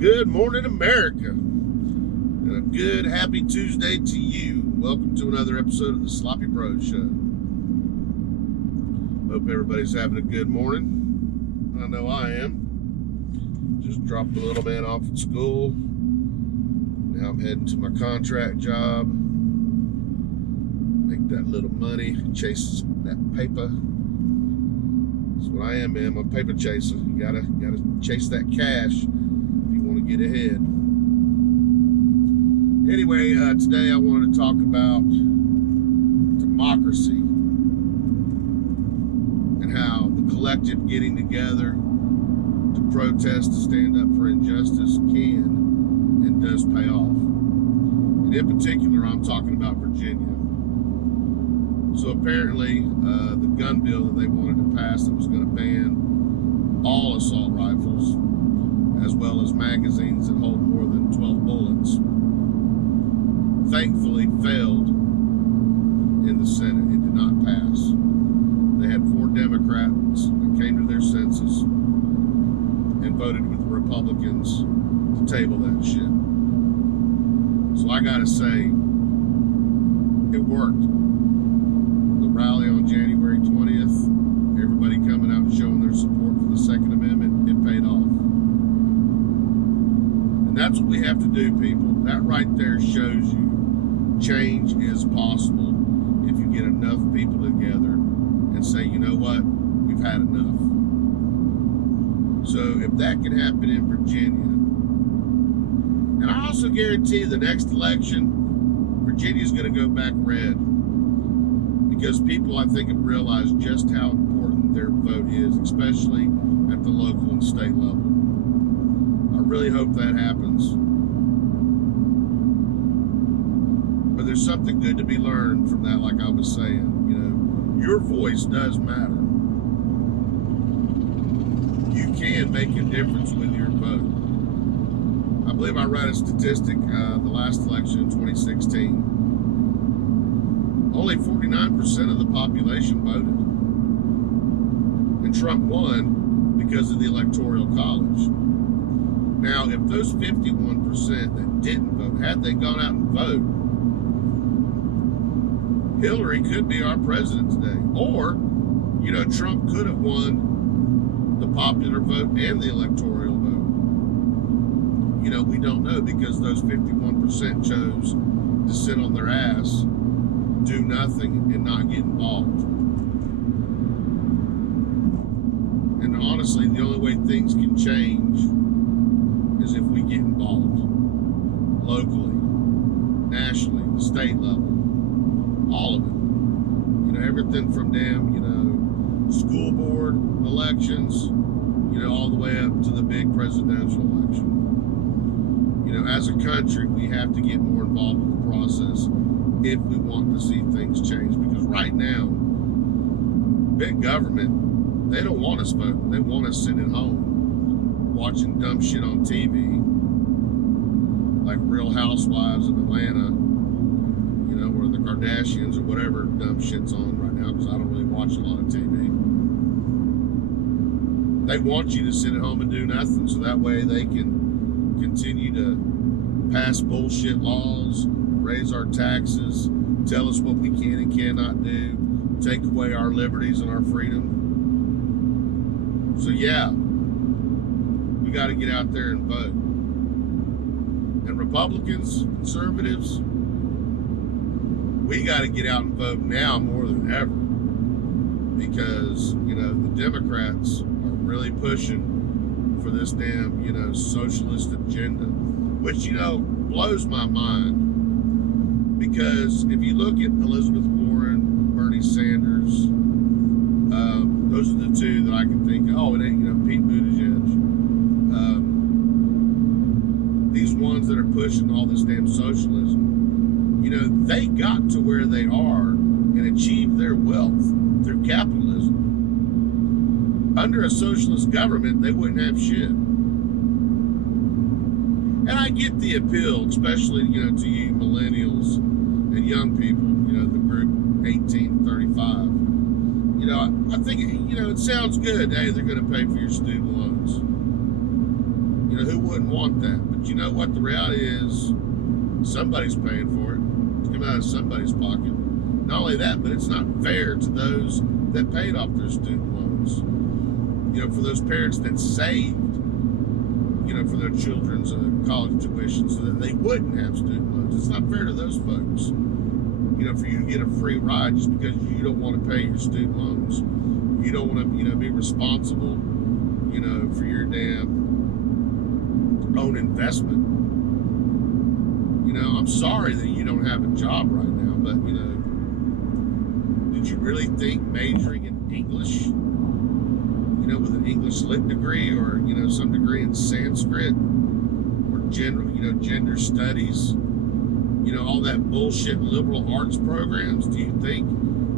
Good morning, America, and a good, happy Tuesday to you. Welcome to another episode of the Sloppy Bros Show. Hope everybody's having a good morning. I know I am. Just dropped the little man off at school. Now I'm heading to my contract job. Make that little money, chase that paper. That's what I am, man. I'm a paper chaser. You gotta chase that cash. Get ahead. Anyway, today I wanted to talk about democracy and how the collective getting together to protest, to stand up for injustice can and does pay off. And in particular, I'm talking about Virginia. So apparently, the gun bill that they wanted to pass that was going to ban all assault rifles as well as magazines that hold more than 12 bullets, thankfully failed in the Senate. It did not pass. They had 4 Democrats that came to their senses and voted with the Republicans to table that shit. So I gotta say, it worked. The rally on January 20th, everybody coming out and showing their support for the Second Amendment, it paid off. And that's what we have to do, people. That right there shows you change is possible if you get enough people together and say, you know what, we've had enough. So if that can happen in Virginia, and I also guarantee the next election, Virginia's going to go back red, because people, I think, have realized just how important their vote is, especially at the local and state level. I really hope that happens. But there's something good to be learned from that, like I was saying. You know, your voice does matter. You can make a difference with your vote. I believe I read a statistic, the last election in 2016. Only 49% of the population voted. And Trump won because of the Electoral College. Now, if those 51% that didn't vote, had they gone out and voted, Hillary could be our president today. Or, you know, Trump could have won the popular vote and the electoral vote. You know, we don't know, because those 51% chose to sit on their ass, do nothing, and not get involved. And honestly, the only way things can change is if we get involved locally, nationally, the state level, all of it. You know, everything from damn, you know, school board elections, you know, all the way up to the big presidential election. You know, as a country, we have to get more involved with the process if we want to see things change. Because right now, big government, they don't want us voting. They want us sitting at home watching dumb shit on TV, like Real Housewives of Atlanta, you know, or the Kardashians, or whatever dumb shit's on right now, because I don't really watch a lot of TV. They want you to sit at home and do nothing, so that way they can continue to pass bullshit laws, raise our taxes, tell us what we can and cannot do, take away our liberties and our freedom. So yeah, we got to get out there and vote. And Republicans, conservatives, we got to get out and vote now more than ever, because, you know, the Democrats are really pushing for this damn, you know, socialist agenda, which, you know, blows my mind. Because if you look at Elizabeth Warren, Bernie Sanders, those are the two that I can think of. Oh, it ain't, you know, Pete Buttigieg. These ones that are pushing all this damn socialism, you know, they got to where they are and achieved their wealth through capitalism. Under a socialist government, they wouldn't have shit. And I get the appeal, especially, you know, to you millennials and young people, you know, the group 18 to 35. You know, I think, you know, it sounds good. Hey, they're going to pay for your student loans. You who wouldn't want that? But you know what? The reality is somebody's paying for it. It's coming out of somebody's pocket. Not only that, but it's not fair to those that paid off their student loans. For those parents that saved, for their children's college tuition so that they wouldn't have student loans. It's not fair to those folks. For you to get a free ride just because you don't want to pay your student loans. You don't want to, be responsible, for your damn own investment. I'm sorry that you don't have a job right now, but, did you really think majoring in English, with an English lit degree or, some degree in Sanskrit or gender studies, all that bullshit liberal arts programs, do you think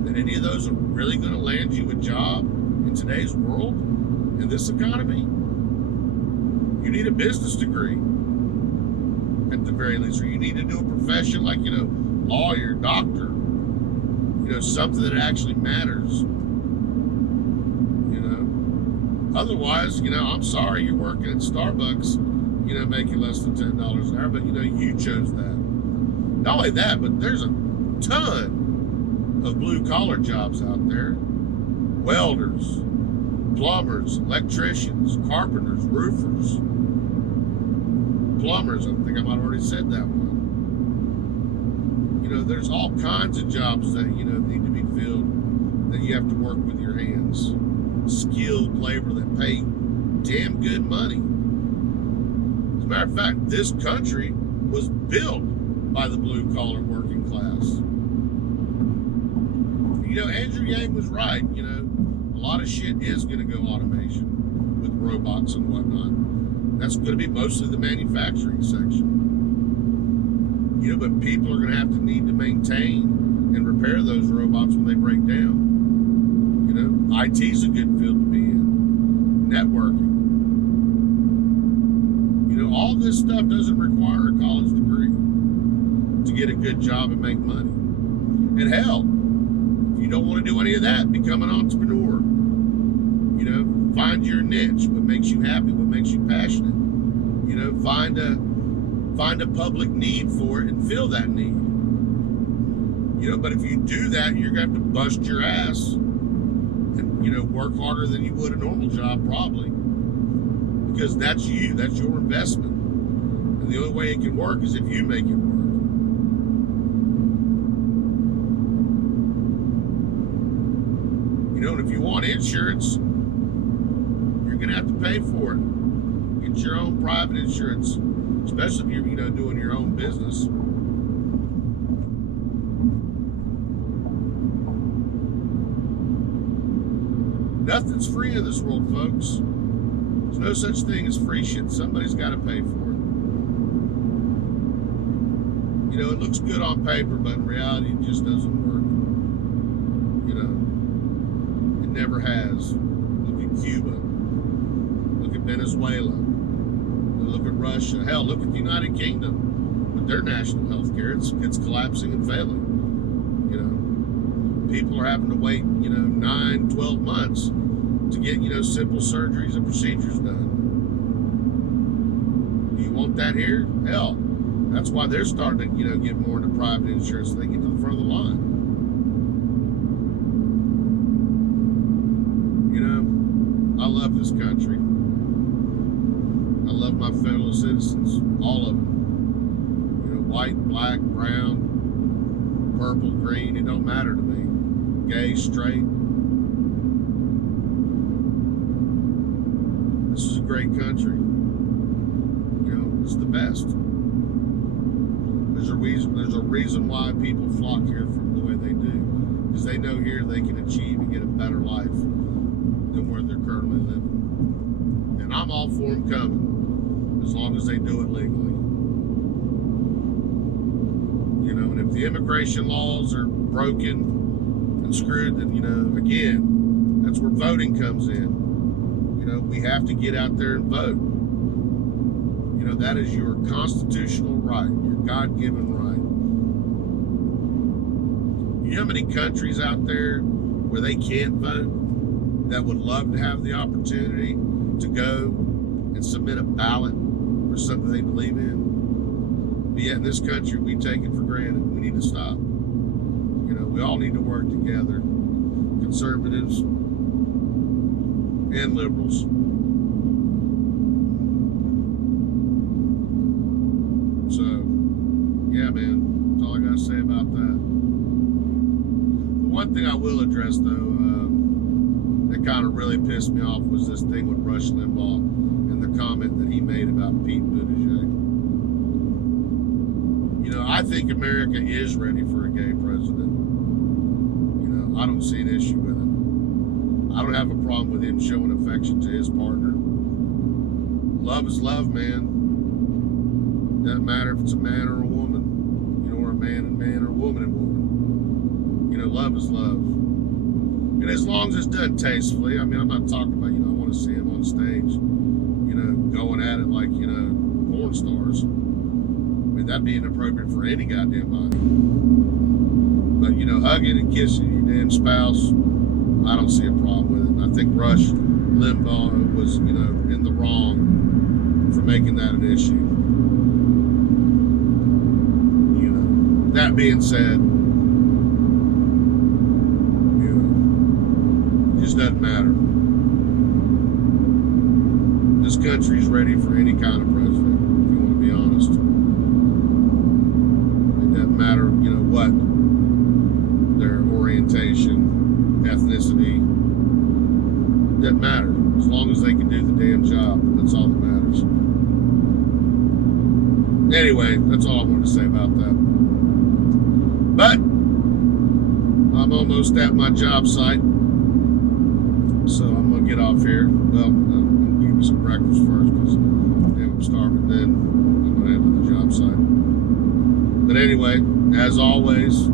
that any of those are really going to land you a job in today's world, in this economy? You need a business degree at the very least, or you need to do a profession like, lawyer, doctor, something that actually matters. Otherwise, I'm sorry you're working at Starbucks, making less than $10 an hour, but you chose that. Not only that, but there's a ton of blue collar jobs out there. Welders, plumbers, electricians, carpenters, roofers, plumbers. I think I might have already said that one. There's all kinds of jobs that, need to be filled that you have to work with your hands. Skilled labor that pay damn good money. As a matter of fact, this country was built by the blue collar working class. Andrew Yang was right. A lot of shit is going to go automation with robots and whatnot. That's going to be mostly the manufacturing section. But people are going to have to need to maintain and repair those robots when they break down. IT's a good field to be in. Networking. All this stuff doesn't require a college degree to get a good job and make money. And hell, if you don't want to do any of that, become an entrepreneur. Find your niche, what makes you happy, what makes you passionate. Find a public need for it and fill that need. But if you do that, you're going to have to bust your ass and, work harder than you would a normal job, probably. Because that's you, that's your investment. And the only way it can work is if you make it work. And if you want insurance, you're going to have to pay for it. Get your own private insurance, especially if you're, doing your own business. Nothing's free in this world, folks. There's no such thing as free shit. Somebody's got to pay for it. It looks good on paper, but in reality, it just doesn't work. It never has. Look at Cuba. Look at Venezuela. Look at Russia. Hell, look at the United Kingdom with their national health care. It's collapsing and failing. People are having to wait, 9, 12 months to get, simple surgeries and procedures done. Do you want that here? Hell, that's why they're starting to, get more into private insurance so they get to the front of the line. I love this country. I love my fellow citizens, all of them. White, black, brown, purple, green, it don't matter to me. Gay, straight. This is a great country. It's the best. There's a reason why people flock here from the way they do. Because they know here they can achieve and get a better life than where they're currently living. And I'm all for them coming, as long as they do it legally. And if the immigration laws are broken and screwed, then, again, that's where voting comes in. We have to get out there and vote. That is your constitutional right, your God-given right. You know how many countries out there where they can't vote that would love to have the opportunity to go and submit a ballot something they believe in. But yet in this country, we take it for granted. We need to stop. You know, we all need to work together, conservatives and liberals. So, yeah, man, that's all I got to say about that. The one thing I will address, though, that kind of really pissed me off was this thing with Rush Limbaugh and the comment that he made about Pete Buttigieg. You know, I think America is ready for a gay president. You know, I don't see an issue with it. I don't have a problem with him showing affection to his partner. Love is love, man. Doesn't matter if it's a man or a woman, you know, or a man and man or a woman and woman. You know, love is love. And as long as it's done tastefully, I mean, I'm not talking about, you know, I want to see him on stage, you know, going at it like, you know, porn stars. I mean, that'd be inappropriate for any goddamn body. But, you know, hugging and kissing your damn spouse, I don't see a problem with it. I think Rush Limbaugh was, you know, in the wrong for making that an issue. You know, that being said, doesn't matter. This country's ready for any kind of president, if you want to be honest. It doesn't matter, you know, what their orientation, ethnicity. Doesn't matter. As long as they can do the damn job, that's all that matters. Anyway, that's all I wanted to say about that. But I'm almost at my job site. So I'm going to get off here. Well, I'm going to give me some breakfast first because I'm starving. Then I'm going to head to the job site. But anyway, as always,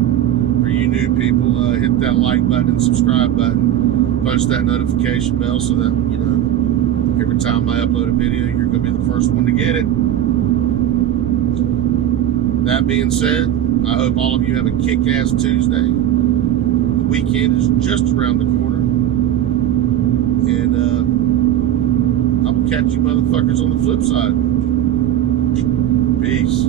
for you new people, hit that like button and subscribe button. Punch that notification bell so that, you know, every time I upload a video, you're going to be the first one to get it. That being said, I hope all of you have a kick-ass Tuesday. The weekend is just around the corner. And I will catch you motherfuckers on the flip side. Peace.